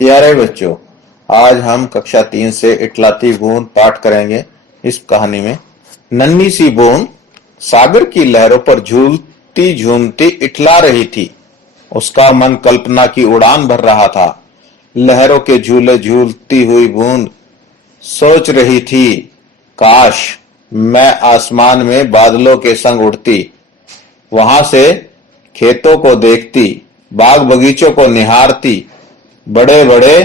प्यारे बच्चों, आज हम कक्षा 3 से इटलाती बूंद पाठ करेंगे। इस कहानी में नन्ही सी बूंद सागर की लहरों पर झूलती झूमती इठला रही थी। उसका मन कल्पना की उड़ान भर रहा था। लहरों के झूले झूलती हुई बूंद सोच रही थी, काश मैं आसमान में बादलों के संग उड़ती, वहां से खेतों को देखती, बाग बगीचों को निहारती, बड़े बड़े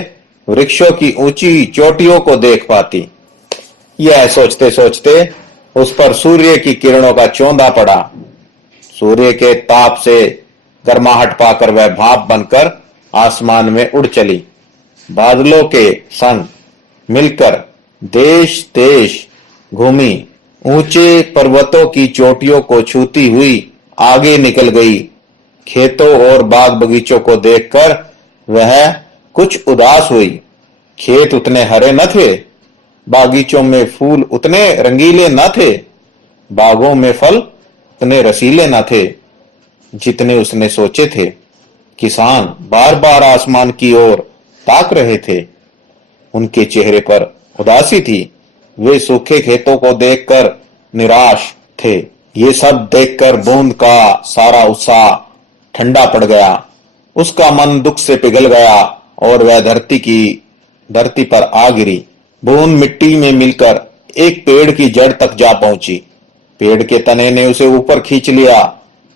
वृक्षों की ऊंची चोटियों को देख पाती। यह सोचते सोचते उस पर सूर्य की किरणों का चौंधा पड़ा। सूर्य के ताप से गर्माहट पाकर वह भाप बनकर आसमान में उड़ चली। बादलों के संग मिलकर देश देश घूमी, ऊंचे पर्वतों की चोटियों को छूती हुई आगे निकल गई। खेतों और बाग बगीचों को देखकर वह कुछ उदास हुई। खेत उतने हरे न थे, बागीचों में फूल उतने रंगीले न थे, बागों में फल उतने रसीले न थे जितने उसने सोचे थे। किसान बार बार आसमान की ओर ताक रहे थे। उनके चेहरे पर उदासी थी। वे सूखे खेतों को देखकर निराश थे। ये सब देखकर बूंद का सारा उत्साह ठंडा पड़ गया। उसका मन दुख से पिघल गया और वह धरती पर आ गिरी। बूंद मिट्टी में मिलकर एक पेड़ की जड़ तक जा पहुंची। पेड़ के तने ने उसे ऊपर खींच लिया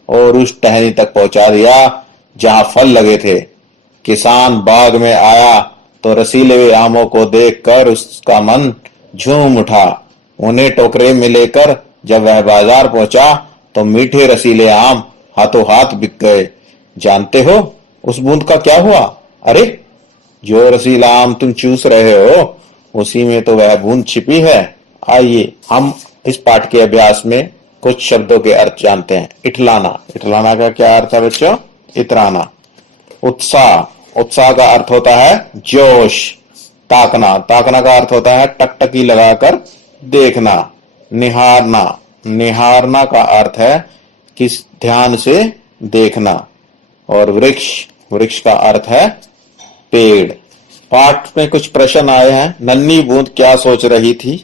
और उस टहनी तक पहुंचा दिया जहां फल लगे थे। किसान बाग में आया तो रसीले आमों को देखकर उसका मन झूम उठा। उन्हें टोकरे में लेकर जब वह बाजार पहुंचा तो मीठे रसीले आम हाथों हाथ बिक गए। जानते हो उस बूंद का क्या हुआ? अरे, जो रसीला आम तुम चूस रहे हो उसी में तो वह बूंद छिपी है। आइए हम इस पाठ के अभ्यास में कुछ शब्दों के अर्थ जानते हैं। इठलाना, इठलाना का क्या अर्थ है बच्चों? इतराना। उत्साह, उत्साह का अर्थ होता है जोश। ताकना, ताकना का अर्थ होता है टकटकी लगाकर देखना। निहारना, निहारना का अर्थ है किस ध्यान से देखना। और वृक्ष, वृक्ष का अर्थ है पेड़। पाठ में कुछ प्रश्न आए हैं। नन्ही बूंद क्या सोच रही थी?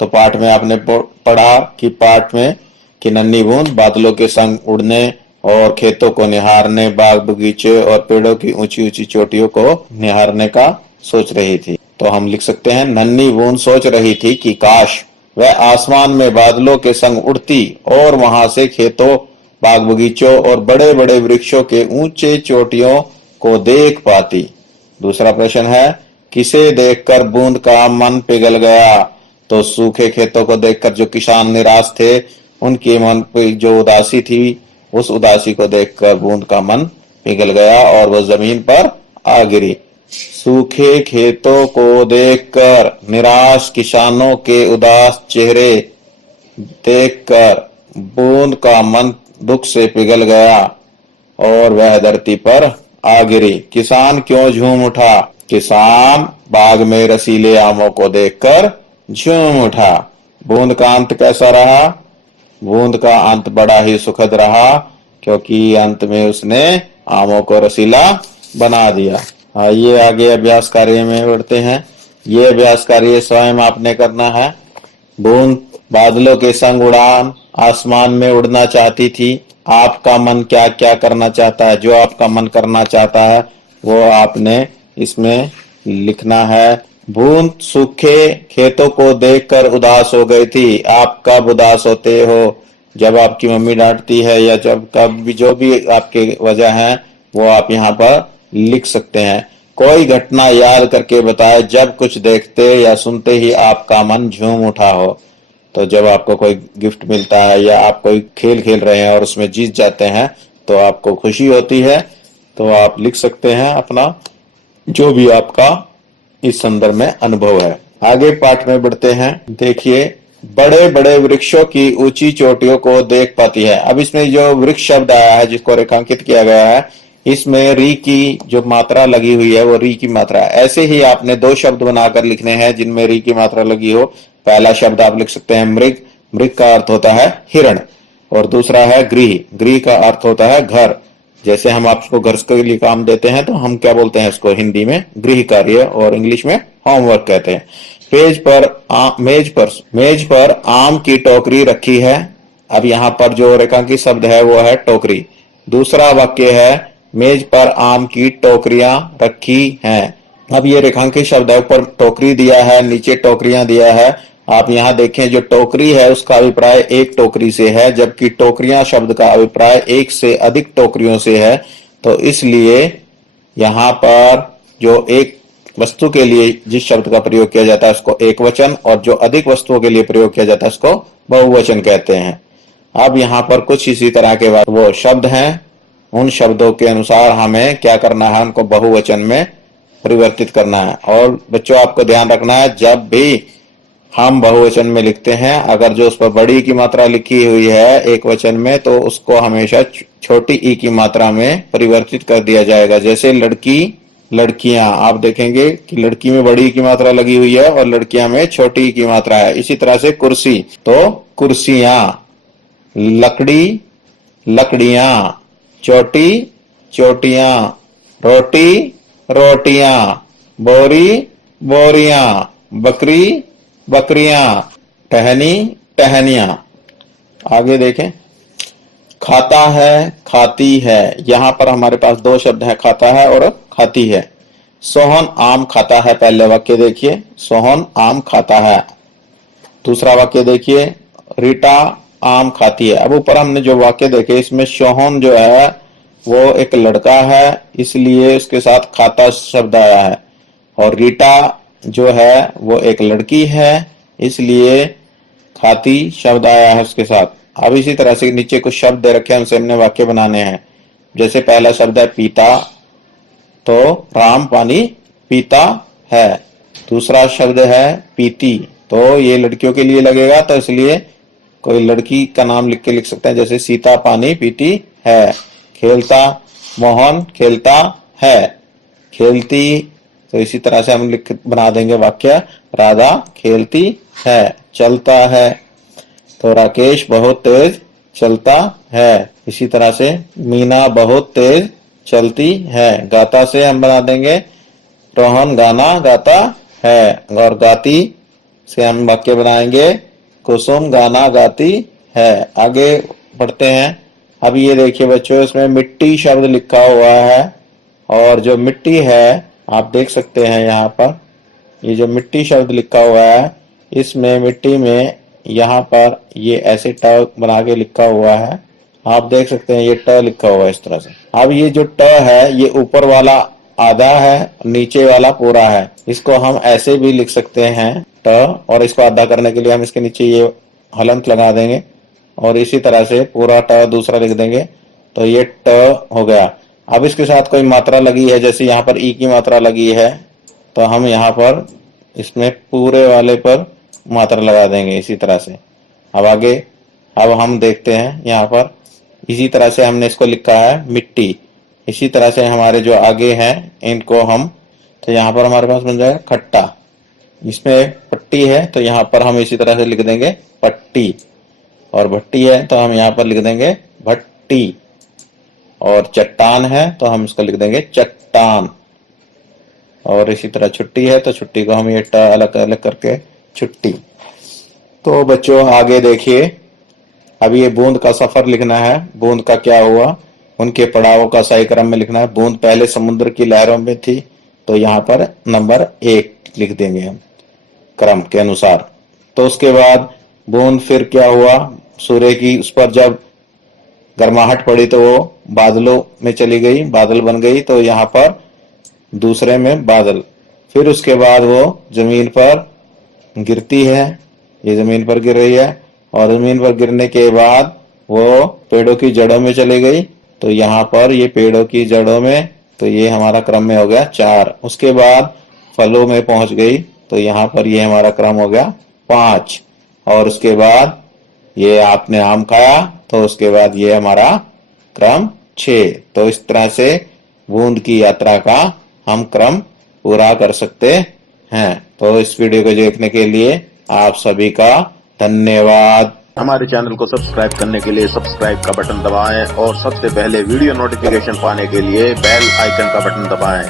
तो पाठ में आपने पढ़ा कि पाठ में कि नन्ही बूंद बादलों के संग उड़ने और खेतों को निहारने, बाग बगीचे और पेड़ों की ऊंची ऊंची चोटियों को निहारने का सोच रही थी। तो हम लिख सकते हैं, नन्ही बूंद सोच रही थी कि काश वह आसमान में बादलों के संग उड़ती और वहां से खेतों, बाग बगीचों और बड़े बड़े वृक्षों के ऊंचे चोटियों को देख पाती। दूसरा प्रश्न है, किसे देखकर बूंद का मन पिघल गया? तो सूखे खेतों को देखकर जो किसान निराश थे, उनके मन पे जो उदासी थी, उस उदासी को देखकर बूंद का मन पिघल गया और वह जमीन पर आ गिरी। सूखे खेतों को देखकर निराश किसानों के उदास चेहरे देखकर बूंद का मन दुख से पिघल गया और वह धरती पर आ गिरी। किसान क्यों झूम उठा? किसान बाग में रसीले आमों को देखकर झूम उठा। बूंद का अंत कैसा रहा? बूंद का अंत बड़ा ही सुखद रहा, क्योंकि अंत में उसने आमों को रसीला बना दिया। आइए आगे अभ्यास कार्य में बढ़ते हैं। ये अभ्यास कार्य स्वयं आपने करना है। बूंद बादलों के संग उड़ान आसमान में उड़ना चाहती थी। आपका मन क्या क्या करना चाहता है? जो आपका मन करना चाहता है वो आपने इसमें लिखना है। बूंद सूखे खेतों को देखकर उदास हो गई थी। आप कब उदास होते हो? जब आपकी मम्मी डांटती है या जब कब भी, जो भी आपके वजह है वो आप यहाँ पर लिख सकते हैं। कोई घटना याद करके बताए जब कुछ देखते या सुनते ही आपका मन झूम उठा हो। तो जब आपको कोई गिफ्ट मिलता है या आप कोई खेल खेल रहे हैं और उसमें जीत जाते हैं तो आपको खुशी होती है। तो आप लिख सकते हैं अपना जो भी आपका इस संदर्भ में अनुभव है। आगे पाठ में बढ़ते हैं। देखिए, बड़े बड़े वृक्षों की ऊंची चोटियों को देख पाती है। अब इसमें जो वृक्ष शब्द आया है जिसको रेखांकित किया गया है, इसमें री की जो मात्रा लगी हुई है वो री की मात्रा है। ऐसे ही आपने दो शब्द बनाकर लिखने हैं जिनमें री की मात्रा लगी हो। पहला शब्द आप लिख सकते हैं मृग, मृग का अर्थ होता है हिरण। और दूसरा है गृह, गृह का अर्थ होता है घर। जैसे हम आपको घर के लिए काम देते हैं तो हम क्या बोलते हैं इसको हिंदी में गृह कार्य और इंग्लिश में होमवर्क कहते हैं। मेज पर आम की टोकरी रखी है। अब यहाँ पर जो रेखांकित शब्द है वो है टोकरी। दूसरा वाक्य है मेज पर आम की टोकरियां रखी हैं। अब ये रेखांकित शब्द है, ऊपर टोकरी दिया है, नीचे टोकरियां दिया है। आप यहाँ देखें जो टोकरी है उसका अभिप्राय एक टोकरी से है, जबकि टोकरियां शब्द का अभिप्राय एक से अधिक टोकरियों से है। तो इसलिए यहाँ पर जो एक वस्तु के लिए जिस शब्द का प्रयोग किया जाता है उसको एक वचन, और जो अधिक वस्तुओं के लिए प्रयोग किया जाता है उसको बहुवचन कहते हैं। अब यहाँ पर कुछ इसी तरह के वो शब्द हैं, उन शब्दों के अनुसार हमें क्या करना है, उनको बहुवचन में परिवर्तित करना है। और बच्चों आपको ध्यान रखना है, जब भी हम बहुवचन में लिखते हैं, अगर जो उस पर बड़ी की मात्रा लिखी हुई है एक वचन में, तो उसको हमेशा छोटी ई की मात्रा में परिवर्तित कर दिया जाएगा। जैसे लड़की, लड़कियां, आप देखेंगे कि लड़की में बड़ी की मात्रा लगी हुई है और लड़कियां में छोटी की मात्रा है। इसी तरह से कुर्सी तो कुर्सियां, लकड़ी, लकड़ियां, चोटी, चोटियां, रोटी, रोटियां, बोरी, बोरियां, बकरी, बकरियां, टहनी, टहनियां। आगे देखें, खाता है, खाती है। यहां पर हमारे पास दो शब्द हैं, खाता है और खाती है। सोहन आम खाता है, पहले वाक्य देखिए, सोहन आम खाता है। दूसरा वाक्य देखिए, रीटा आम खाती है। अब ऊपर हमने जो वाक्य देखे इसमें सोहन जो है वो एक लड़का है, इसलिए उसके साथ खाता शब्द आया है, और रीटा जो है वो एक लड़की है, इसलिए खाती शब्द आया है उसके साथ। अब इसी तरह से नीचे कुछ शब्द दे रखे हैं, उनसे हमने वाक्य बनाने हैं। जैसे पहला शब्द है पीता, तो राम पानी पीता है। दूसरा शब्द है पीती, तो ये लड़कियों के लिए लगेगा, तो इसलिए कोई लड़की का नाम लिख के लिख सकते हैं, जैसे सीता पानी पीती है। खेलता, मोहन खेलता है। खेलती, तो इसी तरह से हम लिख बना देंगे वाक्य, राधा खेलती है। चलता है, तो राकेश बहुत तेज चलता है। इसी तरह से मीना बहुत तेज चलती है। गाता से हम बना देंगे, रोहन गाना गाता है। और गाती से हम वाक्य बनाएंगे, कुसुम गाना गाती है। आगे बढ़ते हैं। अब ये देखिए बच्चों, इसमें मिट्टी शब्द लिखा हुआ है, और जो मिट्टी है आप देख सकते हैं यहाँ पर, ये जो मिट्टी शब्द लिखा हुआ है, इसमें मिट्टी में यहाँ पर ये ऐसे ट बना के लिखा हुआ है, आप देख सकते हैं ये ट लिखा हुआ है इस तरह से। अब ये जो ट है ये ऊपर वाला आधा है, नीचे वाला पूरा है। इसको हम ऐसे भी लिख सकते हैं ट, और इसको आधा करने के लिए हम इसके नीचे ये हलंत लगा देंगे, और इसी तरह से पूरा ट दूसरा लिख देंगे, तो ये ट हो गया। अब इसके साथ कोई मात्रा लगी है, जैसे यहाँ पर ई की मात्रा लगी है, तो हम यहाँ पर इसमें पूरे वाले पर मात्रा लगा देंगे इसी तरह से। अब आगे, अब हम देखते हैं यहाँ पर, इसी तरह से हमने इसको लिखा है मिट्टी। इसी तरह से हमारे जो आगे हैं इनको हम, तो यहाँ पर हमारे पास बन जाएगा खट्टा। इसमें पट्टी है तो यहाँ पर हम इसी तरह से लिख देंगे पट्टी, और भट्टी है तो हम यहाँ पर लिख देंगे भट्टी, और चट्टान है तो हम इसको लिख देंगे चट्टान, और इसी तरह छुट्टी है तो छुट्टी को हम ये ट अलग अलग करके छुट्टी। तो बच्चों आगे देखिए, अब ये बूंद का सफर लिखना है। बूंद का क्या हुआ, उनके पड़ावों का सही क्रम में लिखना है। बूंद पहले समुद्र की लहरों में थी, तो यहाँ पर नंबर 1 लिख देंगे हम क्रम के अनुसार। तो उसके बाद बूंद फिर क्या हुआ, सूर्य की उस पर जब गर्माहट पड़ी तो वो बादलों में चली गई, बादल बन गई, तो यहाँ पर दूसरे में बादल। फिर उसके बाद वो जमीन पर गिरती है, ये जमीन पर गिर रही है, और जमीन पर गिरने के बाद वो पेड़ों की जड़ों में चली गई, तो यहाँ पर ये पेड़ों की जड़ों में, तो ये हमारा क्रम में हो गया 4। उसके बाद फलों में पहुंच गई, तो यहाँ पर ये हमारा क्रम हो गया 5, और उसके बाद ये आपने आम खाया, तो उसके बाद ये हमारा क्रम 6। तो इस तरह से बूंद की यात्रा का हम क्रम पूरा कर सकते हैं। तो इस वीडियो को देखने के लिए आप सभी का धन्यवाद। हमारे चैनल को सब्सक्राइब करने के लिए सब्सक्राइब का बटन दबाएं और सबसे पहले वीडियो नोटिफिकेशन पाने के लिए बेल आइकन का बटन दबाएं।